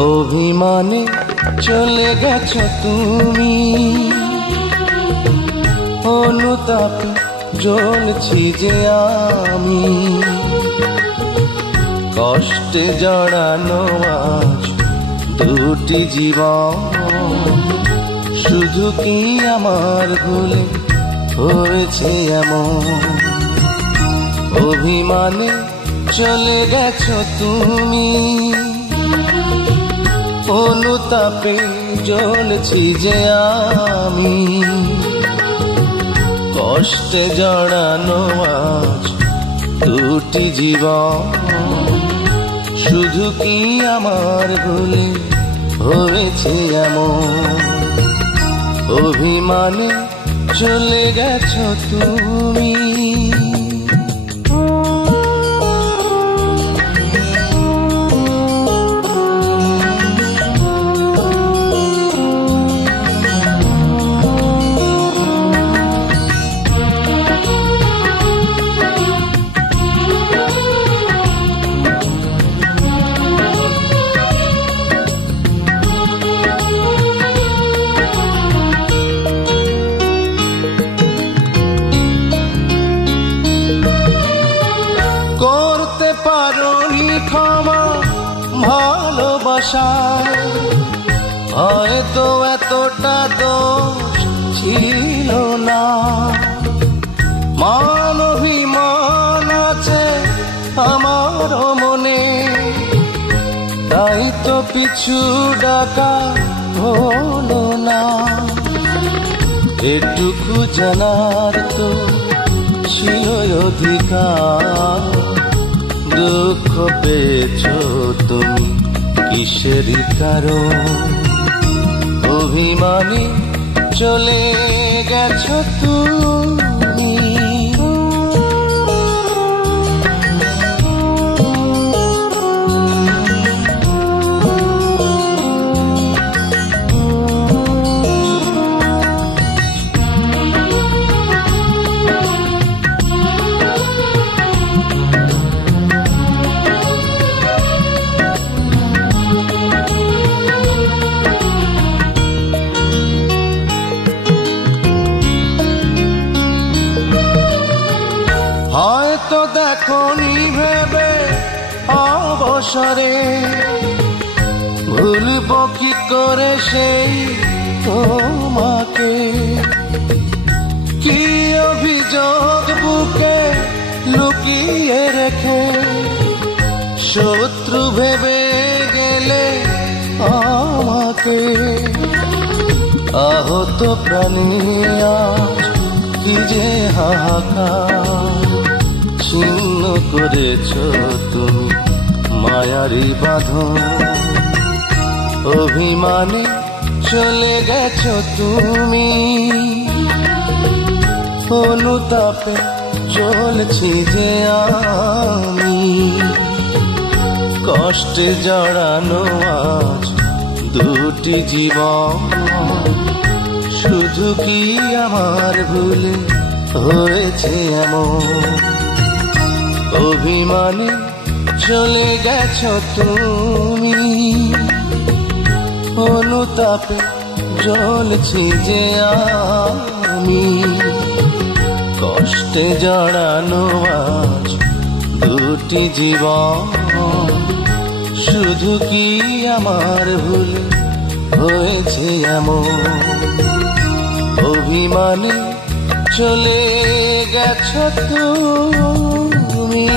অভিমানে চলে গেছো তুমি, অনুতাপে জ্বলছি যে আমি, কষ্টে জড়ানো আজ দুটি জীবন, শুধু কি আমার ভুলে হয়েছে এমন। অভিমানে চলে গেছো তুমি, অনুতাপে জ্বলছি যে আমি, কষ্টে জড়ানো আজ দুটি জীবন, শুধু কি আমার ভুলে হয়েছে এমন। অভিমানে চলে গেছো তুমি। করতে পারোনি ক্ষমা ভালোবাসা, হয়তো এতটা দোষ ছিল না। মান অভিমান আছে আমার মনে, তাই তো পিছু ডাকা হলো না। এটুকু জানার তো ছিল অধিকার, দুঃখ পেয়েছো তুমি কিসের কারণ। অভিমানে চলে গেছো তুমি। হয়তো দেখোনি ভেবে অবসরে, ভুলবো কি করে সেই তোমাকে। কি অভিযোগ বুকে লুকিয়ে রেখে, শত্রু ভেবে গেলে আমাকে। আহত প্রাণী আজ কি যে হাহাকার, ছিন্ন করেছো তুমি মায়ারি বাঁধন। অভিমানে চলে গেছো তুমি, অনুতাপে জ্বলছি যে আমি, কষ্টে জড়ানো আজ দুটি জীবন, শুধু কি আমার ভুলে হয়েছে এমন। অভিমানে চলে গেছো তুমি, অনুতাপে জ্বলছি যে আমি, কষ্টে জড়ানো আজ দুটি জীবন, শুধু কি আমার ভুলে হয়েছে এমন। অভিমানে চলে গেছো তুমি।